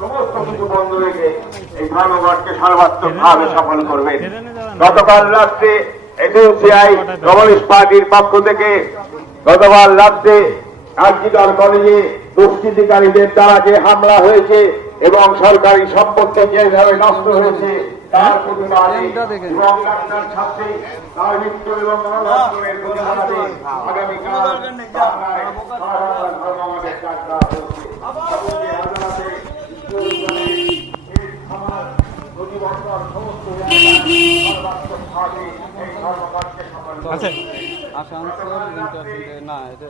সমস্ত কিছু বন্ধ রেখে এই ধর্মঘটকে সর্বাত্মকভাবে সফল করবেন। গতকাল রাত্রে এসইউসিআই কমিউনিস্ট পার্টির পক্ষ থেকে গতকাল রাত্রে আরজিকর কলেজে দুষ্কৃতিকারীদের দ্বারা যে হামলা হয়েছে এবং সরকারি সম্পত্তি যেভাবে নষ্ট হয়েছে তার প্রতিবাদে এবং ডাক্তার ছাত্রী তার মৃত্যু এবং গণধর্ষণের প্রতিবাদে আগামীকাল ধর্মঘটের ডাক দেওয়া হয়েছে। আসানসোল না এটা